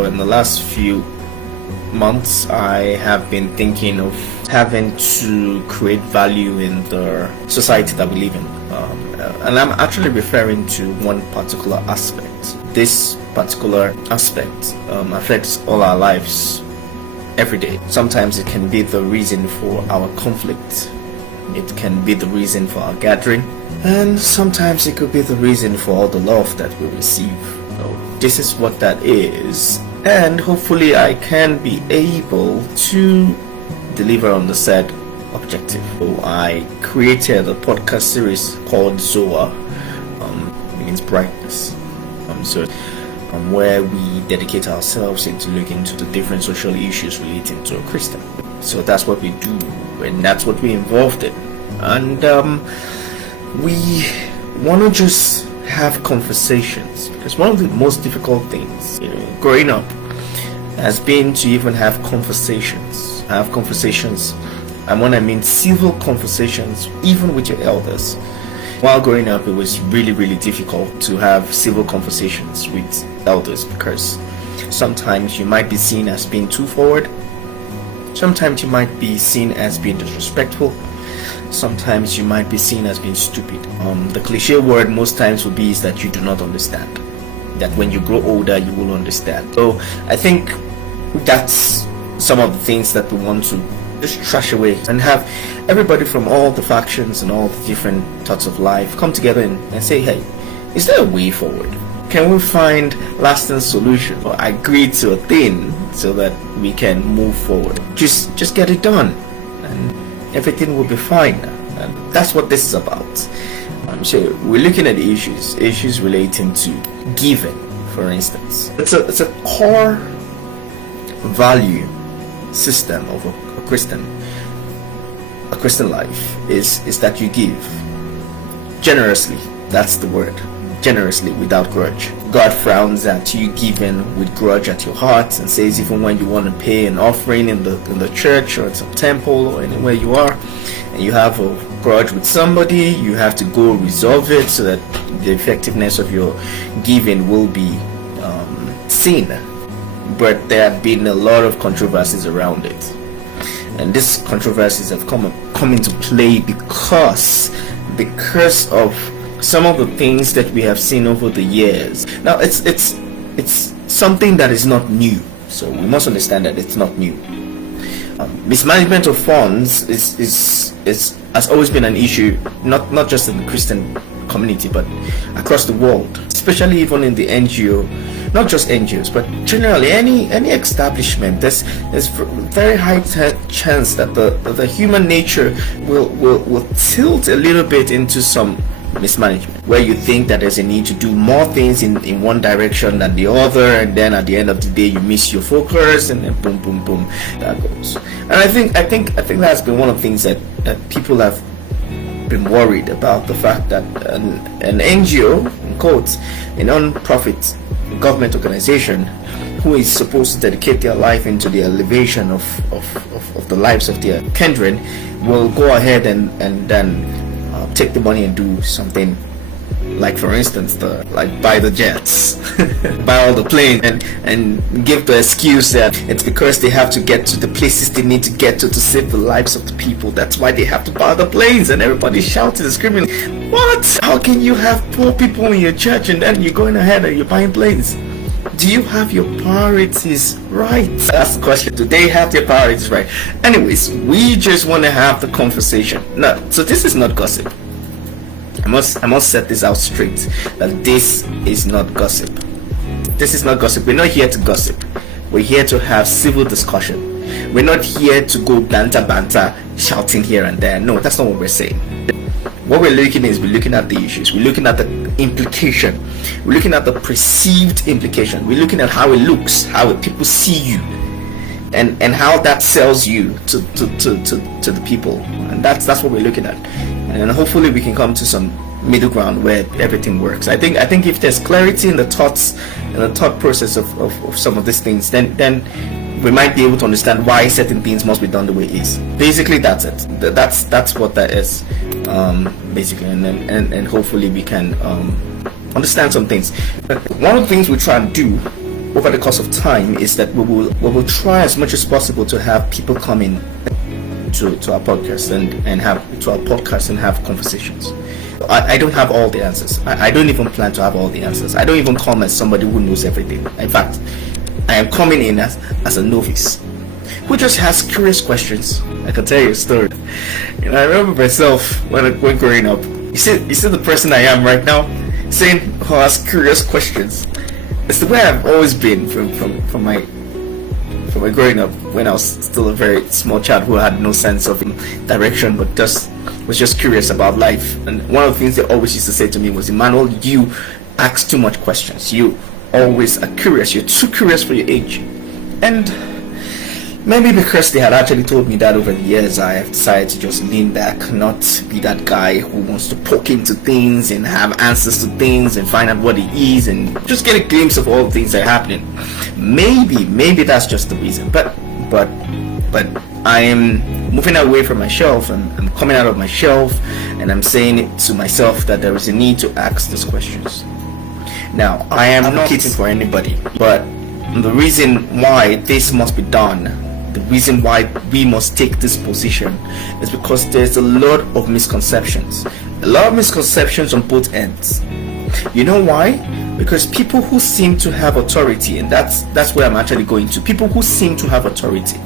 In the last few months, I have been thinking of having to create value in the society that we live in. And I'm actually referring to one particular aspect. This particular aspect affects all our lives every day. Sometimes it can be the reason for our conflict. It can be the reason for our gathering. And sometimes it could be the reason for all the love that we receive. So this is what that is. And hopefully I can be able to deliver on the said objective. So I created a podcast series called Zoa, means brightness. Where we dedicate ourselves into looking into the different social issues relating to a Christian. So that's what we do, and that's what we're involved in. And we want to just have conversations, because one of the most difficult things growing up has been to even have conversations. And when I mean civil conversations, even with your elders. While growing up, it was really, really difficult to have civil conversations with elders, because sometimes you might be seen as being too forward. Sometimes you might be seen as being disrespectful. Sometimes you might be seen as being stupid. The cliche word most times will be is that you do not understand. That when you grow older, you will understand. So I think that's some of the things that we want to just trash away and have everybody from all the factions and all the different thoughts of life come together and say, hey, is there a way forward? Can we find lasting solution or agree to a thing so that we can move forward? Just get it done and everything will be fine. And that's what this is about. So we're looking at the issues relating to giving, for instance. It's a core value system of a Christian life is that you give generously. That's the word, generously, without grudge. God frowns at you giving with grudge at your heart, and says even when you want to pay an offering in the church or at some temple or anywhere you are, and you have a grudge with somebody, you have to go resolve it so that the effectiveness of your giving will be seen. But there have been a lot of controversies around it. And these controversies have come into play because of some of the things that we have seen over the years. Now it's something that is not new, so we must understand that it's not new. Mismanagement of funds has always been an issue, not just in the Christian community but across the world, especially even in the NGO. Not just NGOs, but generally any establishment. There's very high chance that the human nature will tilt a little bit into some mismanagement, where you think that there's a need to do more things in one direction than the other, and then at the end of the day you miss your focus, and then boom boom boom, that goes. And I think that's been one of the things that people have been worried about, the fact that an NGO, in quotes, a non-profit government organization who is supposed to dedicate their life into the elevation of the lives of their kindred will go ahead and then take the money and do something like, for instance, buy the jets, buy all the planes, and give the excuse that it's because they have to get to the places they need to get to save the lives of the people. That's why they have to buy the planes, and everybody's shouting and screaming, what? How can you have poor people in your church and then you're going ahead and you're buying planes? Do you have your priorities right? That's the question. Do they have their priorities right? Anyways, we just want to have the conversation. No, so this is not gossip. I must set this out straight, that this is not gossip. This is not gossip. We're not here to gossip. We're here to have civil discussion. We're not here to go banter, shouting here and there. No, that's not what we're saying. What we're looking at the issues. We're looking at the implication. We're looking at the perceived implication. We're looking at how it looks, how people see you, and how that sells you to the people. And that's what we're looking at. And hopefully we can come to some middle ground where everything works. I think if there's clarity in the thoughts and the thought process of some of these things, then we might be able to understand why certain things must be done the way it is. Basically, that's it. That's what that is. Basically, and hopefully we can understand some things. But one of the things we try and do over the course of time is that we will try as much as possible to have people come in to our podcast and have conversations. I don't have all the answers. I don't even plan to have all the answers. I don't even come as somebody who knows everything. In fact, I am coming in as a novice who just has curious questions. I can tell you a story. I remember myself when growing up. You see the person I am right now, saying who asks curious questions. It's the way I've always been from my growing up, when I was still a very small child who had no sense of direction, but was just curious about life. And one of the things they always used to say to me was, Emmanuel, you ask too much questions. You always are curious. You're too curious for your age. And maybe because they had actually told me that over the years, I have decided to just lean back, not be that guy who wants to poke into things and have answers to things and find out what it is and just get a glimpse of all the things that are happening. Maybe that's just the reason. But I am moving away from my shelf, and I'm coming out of my shelf, and I'm saying it to myself that there is a need to ask these questions. Now, I am not advocating for anybody, but the reason why this must be done, the reason why we must take this position, is because there's a lot of misconceptions. A lot of misconceptions on both ends. You know why? Because people who seem to have authority, and that's where I'm actually going to, people who seem to have authority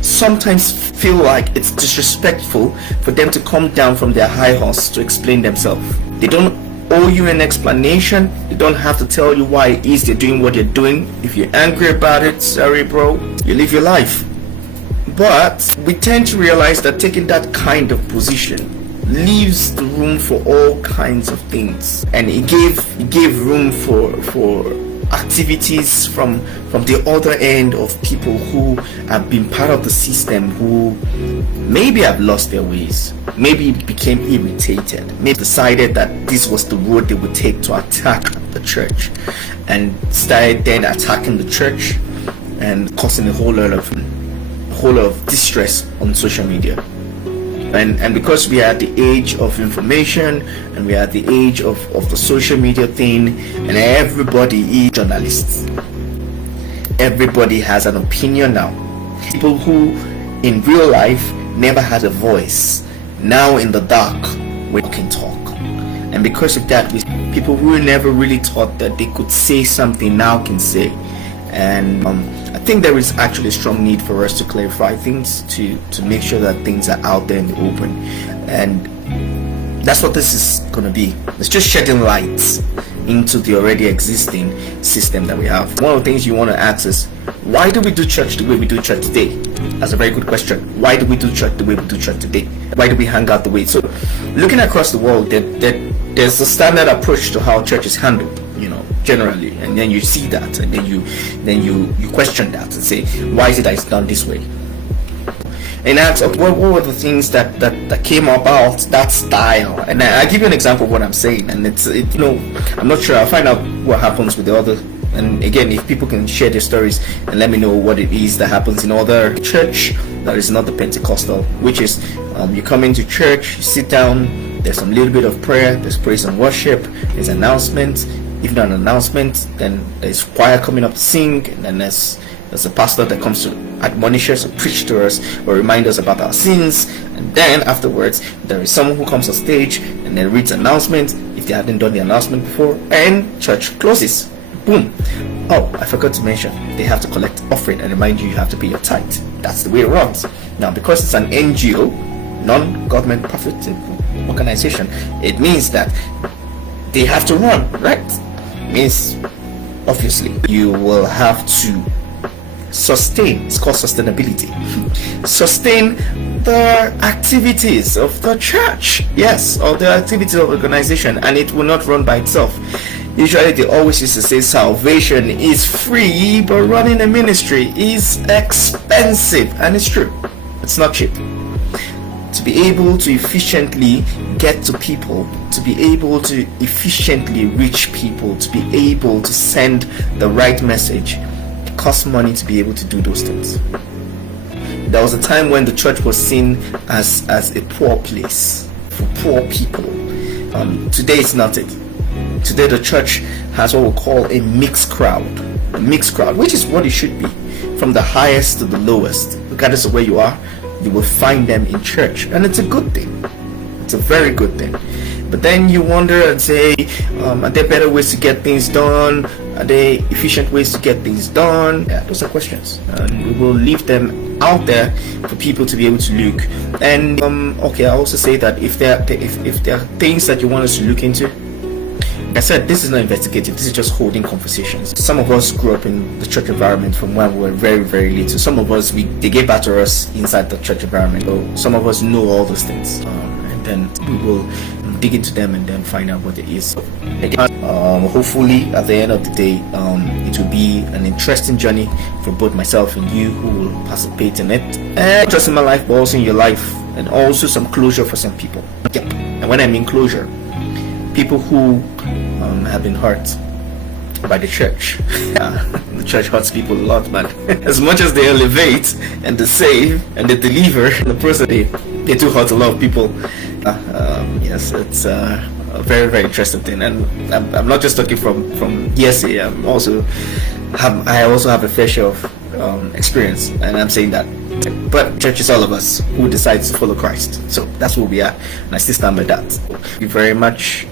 sometimes feel like it's disrespectful for them to come down from their high horse to explain themselves. They don't owe you an explanation. They don't have to tell you why it is they're doing what they're doing. If you're angry about it, sorry bro, you live your life. But we tend to realize that taking that kind of position leaves the room for all kinds of things, and it gave room for activities from the other end of people who have been part of the system, who maybe have lost their ways, maybe became irritated, maybe decided that this was the road they would take to attack the church, and started then attacking the church and causing a whole lot of distress on social media. And because we are at the age of information, and we are at the age of the social media thing, and everybody is journalists, everybody has an opinion now. People who in real life never had a voice, now in the dark we can talk. And because of that, people who never really thought that they could say something now can say. And I think there is actually a strong need for us to clarify things, to make sure that things are out there in the open. And that's what this is going to be. It's just shedding light into the already existing system that we have. One of the things you want to ask is, why do we do church the way we do church today? That's a very good question. Why do we do church the way we do church today? Why do we hang out the way? So looking across the world, there's a standard approach to how church is handled, generally, and then you see that, and then you question that and say, why is it that it's done this way? And ask, what were the things that came about that style? And I give you an example of what I'm saying, and I'm not sure. I'll find out what happens with the other. And again, if people can share their stories and let me know what it is that happens in other church that is not the Pentecostal, which is you come into church, you sit down, there's some little bit of prayer, there's praise and worship, there's announcements. If not an announcement, then there's choir coming up to sing, and then there's a pastor that comes to admonish us or preach to us or remind us about our sins. And then afterwards, there is someone who comes on stage and then reads announcement if they hadn't done the announcement before, and church closes. Boom. Oh, I forgot to mention, they have to collect offering and remind you have to pay your tithe. That's the way it runs. Now, because it's an NGO, non-government profit organization, it means that they have to run, right? Means obviously you will have to sustain, it's called sustainability, sustain the activities of the church, yes, or the activities of the organization, and it will not run by itself. Usually they always used to say salvation is free, but running a ministry is expensive, and it's true, it's not cheap. To be able to efficiently get to people, to be able to efficiently reach people, to be able to send the right message, it costs money to be able to do those things. There was a time when the church was seen as a poor place for poor people. Today it's not it. Today the church has what we call a mixed crowd. a mixed crowd, which is what it should be. From the highest to the lowest, regardless of where you are, you will find them in church, and it's a good thing. It's a very good thing. But then you wonder and say, are there better ways to get things done? Are there efficient ways to get things done? Yeah, those are questions, and we will leave them out there for people to be able to look. And okay, I also say that if there are things that you want us to look into, like I said, this is not investigative, this is just holding conversations. Some of us grew up in the church environment from when we were very, very little. Some of us, they gave back to us inside the church environment. So some of us know all those things, and then we will dig into them and then find out what it is. Hopefully at the end of the day, it will be an interesting journey for both myself and you who will participate in it, and just in my life but also in your life, and also some closure for some people. Yep. And when I mean closure, people who have been hurt by the church. The church hurts people a lot, man. As much as they elevate and they save and they deliver, in the process they too hurt a lot of people. Yes, it's a very, very interesting thing, and I'm not just talking from hearsay. I also have a fair share of experience, and I'm saying that. But church is all of us who decides to follow Christ. So that's where we are, and I still stand by that. Thank you very much.